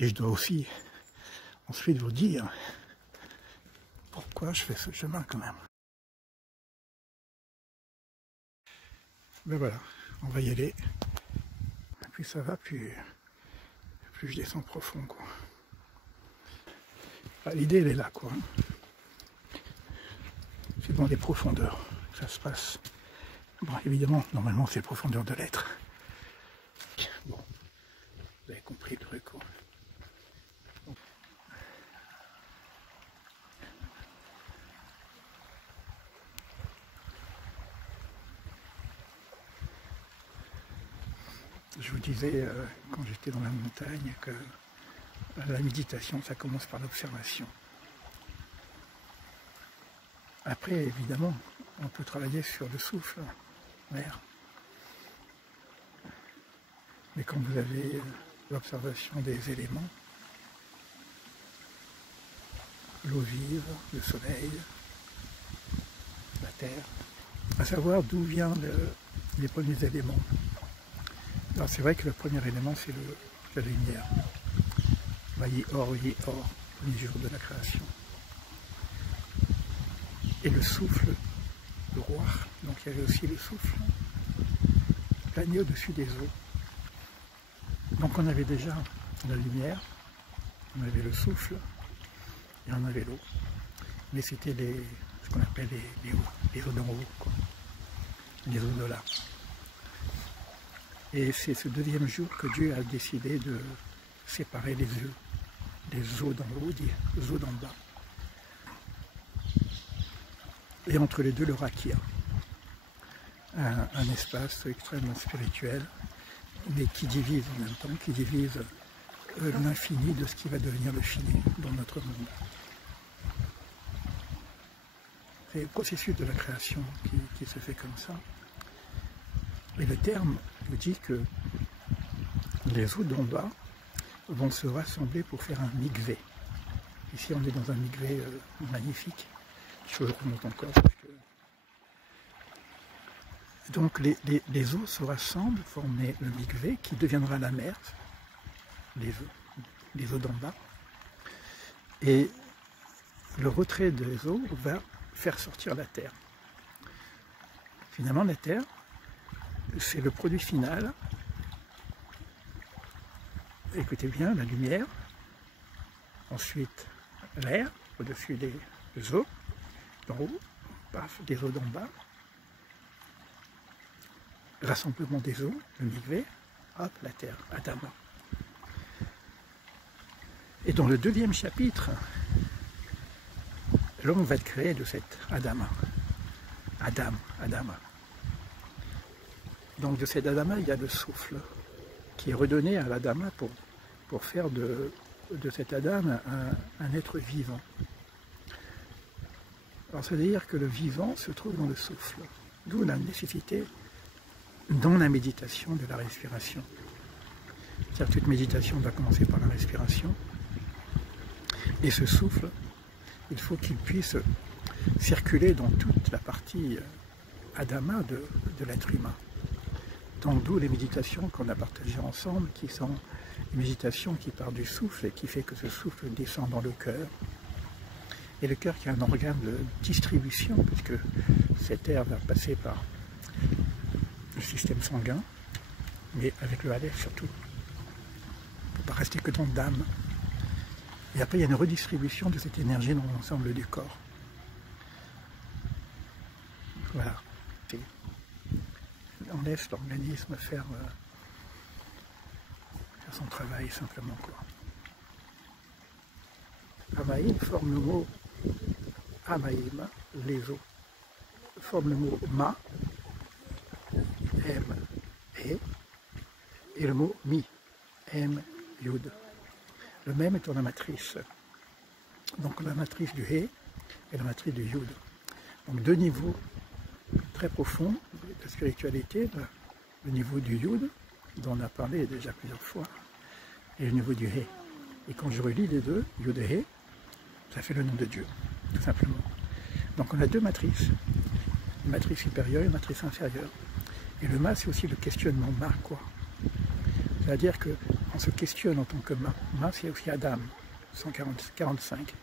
Et je dois aussi ensuite vous dire pourquoi je fais ce chemin quand même. Ben voilà, on va y aller. Plus ça va, plus je descends profond, quoi. Ah, l'idée, elle est là, quoi. C'est dans les profondeurs que ça se passe. Bon, évidemment, normalement, c'est les profondeurs de l'être. Bon, vous avez compris le truc, quoi. Je vous disais, quand j'étais dans la montagne, que la méditation, ça commence par l'observation. Après, évidemment, on peut travailler sur le souffle, l'air. Mais quand vous avez l'observation des éléments, l'eau vive, le soleil, la terre, à savoir d'où viennent les premiers éléments. Alors c'est vrai que le premier élément, c'est la lumière. Vaillez or, premier jour de la création. Et le souffle, le roi, donc il y avait aussi le souffle, plané au-dessus des eaux. Donc on avait déjà la lumière, on avait le souffle, et on avait l'eau. Mais c'était ce qu'on appelle les eaux d'en haut, quoi. Les eaux de là. Et c'est ce deuxième jour que Dieu a décidé de séparer les eaux d'en haut des eaux d'en bas. Et entre les deux, le rakia, un espace extrêmement spirituel, mais qui divise en même temps, qui divise l'infini de ce qui va devenir le fini dans notre monde. C'est le processus de la création qui se fait comme ça. Et le terme nous dit que les eaux d'en bas vont se rassembler pour faire un mikvé. Ici, on est dans un mikvé magnifique. Je remonte encore. Parce que... Donc, les eaux se rassemblent, former le mikvé qui deviendra la mer, les eaux d'en bas. Et le retrait des eaux va faire sortir la terre. Finalement, la terre, c'est le produit final. Écoutez bien, la lumière, ensuite l'air au-dessus des eaux d'en haut, paf, des eaux d'en bas, rassemblement des eaux, le mikvé, hop, la terre, Adama. Et dans le deuxième chapitre, l'homme va être créé de cet Adama. Adama. Donc de cet Adama, il y a le souffle qui est redonné à l'Adama pour faire de cet Adam un être vivant. Alors ça veut dire que le vivant se trouve dans le souffle, d'où la nécessité dans la méditation de la respiration. C'est-à-dire que toute méditation doit commencer par la respiration, et ce souffle, il faut qu'il puisse circuler dans toute la partie Adama de l'être humain. Donc d'où les méditations qu'on a partagées ensemble, qui sont des méditations qui partent du souffle et qui fait que ce souffle descend dans le cœur. Et le cœur qui est un organe de distribution, puisque cet air va passer par le système sanguin, mais avec le Aleph surtout. Il ne faut pas rester que dans l'âme. Et après, il y a une redistribution de cette énergie dans l'ensemble du corps. Voilà. On laisse l'organisme faire son travail simplement, quoi. Amaïm forme le mot Amaïm, les eaux. Forme le mot Ma, M, et le mot Mi, M, Yud. Le même est dans la matrice. Donc la matrice du He et la matrice du Yud. Donc deux niveaux très profonds de la spiritualité, le niveau du Yud, dont on a parlé déjà plusieurs fois, et le niveau du He. Et quand je relis les deux, Yud et He, ça fait le nom de Dieu, tout simplement. Donc on a deux matrices, une matrice supérieure et une matrice inférieure. Et le Ma, c'est aussi le questionnement Ma, quoi. C'est-à-dire qu'en se questionne en tant que main, c'est aussi Adam, 145,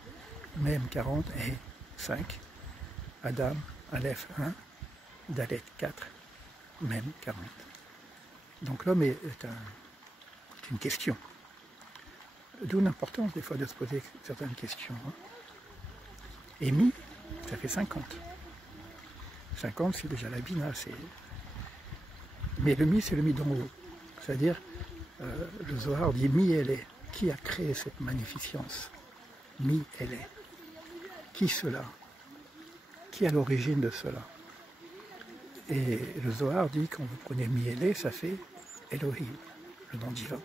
même 40 et 5, Adam, Aleph 1, Dalet 4, même 40. Donc l'homme est une question. D'où l'importance des fois de se poser certaines questions. Et mi, ça fait 50. 50, c'est déjà la bina. Mais le mi, c'est le mi d'en haut. C'est-à-dire, le Zohar dit mi elle est. Qui a créé cette magnificence? Mi elle est. Qui cela? Qui est à l'origine de cela? Et le Zohar dit, quand vous prenez mi elle est, ça fait Elohim, le nom divin.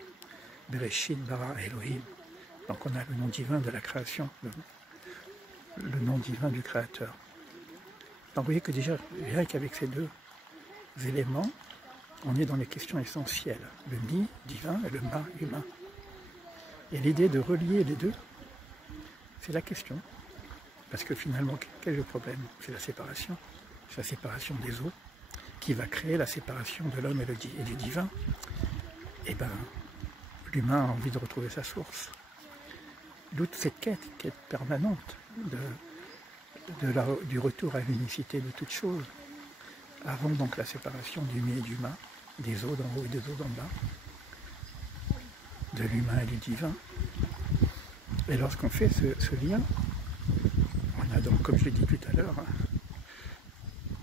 Bereshit bara Elohim. Donc on a le nom divin de la création, le nom divin du Créateur. Donc vous voyez que déjà, rien qu'avec ces deux éléments, on est dans les questions essentielles. Le mi divin et le ma humain. Et l'idée de relier les deux, c'est la question. Parce que finalement, quel est le problème? C'est la séparation. C'est la séparation des eaux qui va créer la séparation de l'homme et du divin. Et bien, l'humain a envie de retrouver sa source. D'où cette quête permanente du retour à l'unicité de toutes choses. Avant donc la séparation du mi et du ma, des eaux d'en haut et des eaux d'en bas, de l'humain et du divin. Et lorsqu'on fait ce lien, on a donc, comme je l'ai dit tout à l'heure,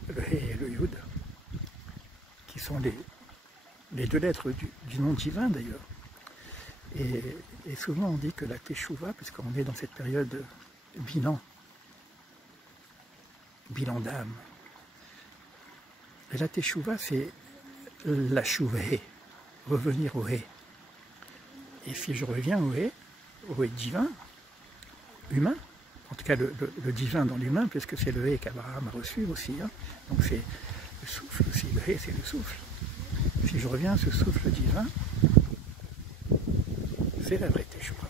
le He et le Yud, qui sont les deux lettres du nom divin d'ailleurs. Et souvent on dit que la Teshuvah, puisqu'on est dans cette période de bilan d'âme, et la Teshuvah c'est la Shuvah, revenir au He. Et si je reviens au He divin, humain, en tout cas le divin dans l'humain, puisque c'est le He qu'Abraham a reçu aussi, hein. Donc c'est le souffle aussi, le He c'est le souffle. Si je reviens à ce souffle divin, c'est la vraie Teshuvah.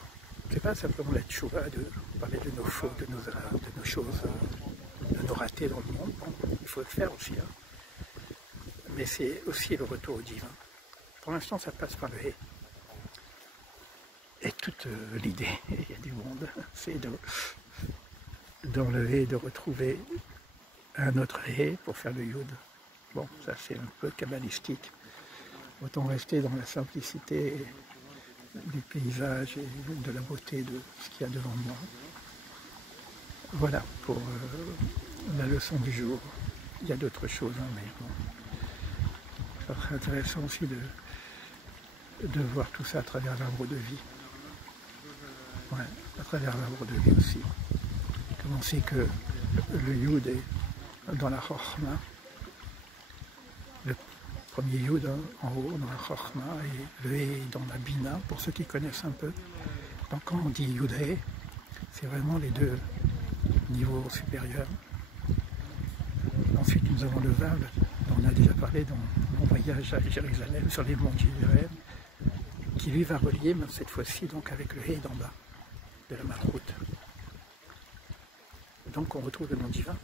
C'est pas simplement la Teshuvah de parler de nos fautes, de nos erreurs, de nos choses, de nos ratés dans le monde. Bon, il faut le faire aussi. Hein. Mais c'est aussi le retour au divin. Pour l'instant, ça passe par le He. Et toute l'idée, il y a du monde, c'est dans le He de retrouver un autre He pour faire le Yud. Bon, ça c'est un peu kabbalistique. Autant rester dans la simplicité du paysage et de la beauté de ce qu'il y a devant moi. Voilà pour la leçon du jour. Il y a d'autres choses, hein, mais bon. Ça serait intéressant aussi de voir tout ça à travers l'arbre de vie. Ouais, à travers l'arbre de vie aussi. Comme on sait que le Yud est dans la Chochma, le premier Yud en haut dans la Chochma et le He dans la Bina, pour ceux qui connaissent un peu. Donc quand on dit Yud He, c'est vraiment les deux niveaux supérieurs. Ensuite nous avons le Vav, dont on a déjà parlé dans mon voyage à Jérusalem, sur les monts de Jérusalem, qui lui va relier, mais cette fois-ci donc avec le He d'en bas, de la Malchut. Donc on retrouve le nom divin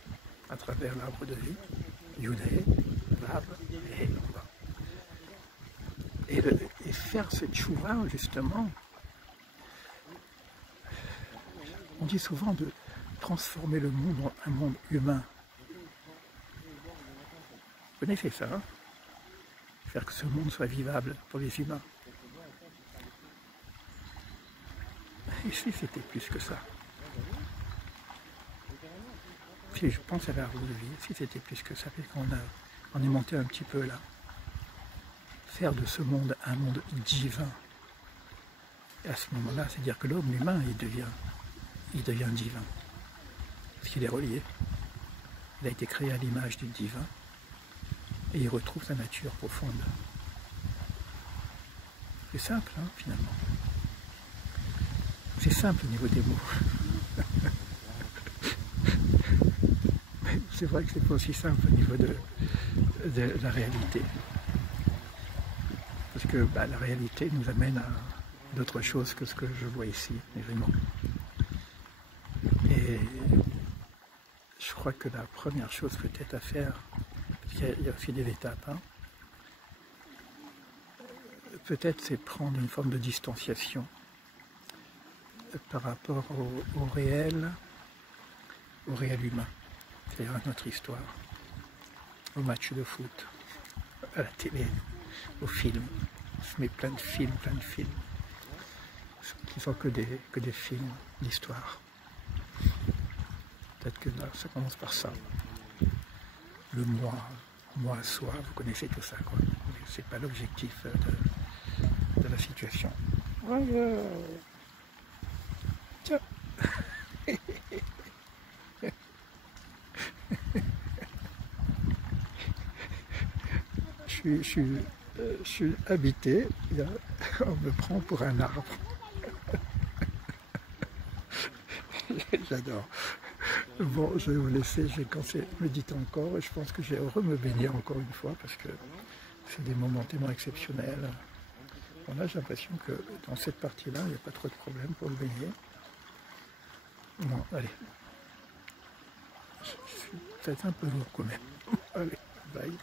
à travers l'arbre de vie, Yud He, Vav et He en bas. Et faire cette Teshuvah, justement, on dit souvent de transformer le monde en un monde humain. Vous connaissez ça, hein? Faire que ce monde soit vivable pour les humains. Et si c'était plus que ça? Si je pense à l'arbre de vie, si c'était plus que ça, parce qu'on est monté un petit peu là. Faire de ce monde un monde divin. Et à ce moment-là, c'est-à-dire que l'homme, l'humain, il devient divin. Parce qu'il est relié. Il a été créé à l'image du divin. Et il retrouve sa nature profonde. C'est simple, hein, finalement. C'est simple au niveau des mots. Mais c'est vrai que c'est pas aussi simple au niveau de la réalité. Parce que la réalité nous amène à d'autres choses que ce que je vois ici, vraiment. Et je crois que la première chose peut-être à faire, parce qu'il y a aussi des étapes, hein, peut-être c'est prendre une forme de distanciation par rapport au réel humain, c'est-à-dire à notre histoire, au match de foot, à la télé, au film. On se met plein de films, qui sont que des films d'histoire. Peut-être que là, ça commence par ça. Le moi, soi, vous connaissez tout ça, quoi. C'est pas l'objectif de la situation. Voilà. Tiens. Je suis habité, on me prend pour un arbre. J'adore. Bon, je vais vous laisser, j'ai commencé à méditer encore et je pense que je vais me baigner encore une fois parce que c'est des moments tellement exceptionnels. Bon, là, j'ai l'impression que dans cette partie-là, il n'y a pas trop de problème pour le baigner. Non, allez. Je suis peut-être un peu lourd quand même. Allez, bye.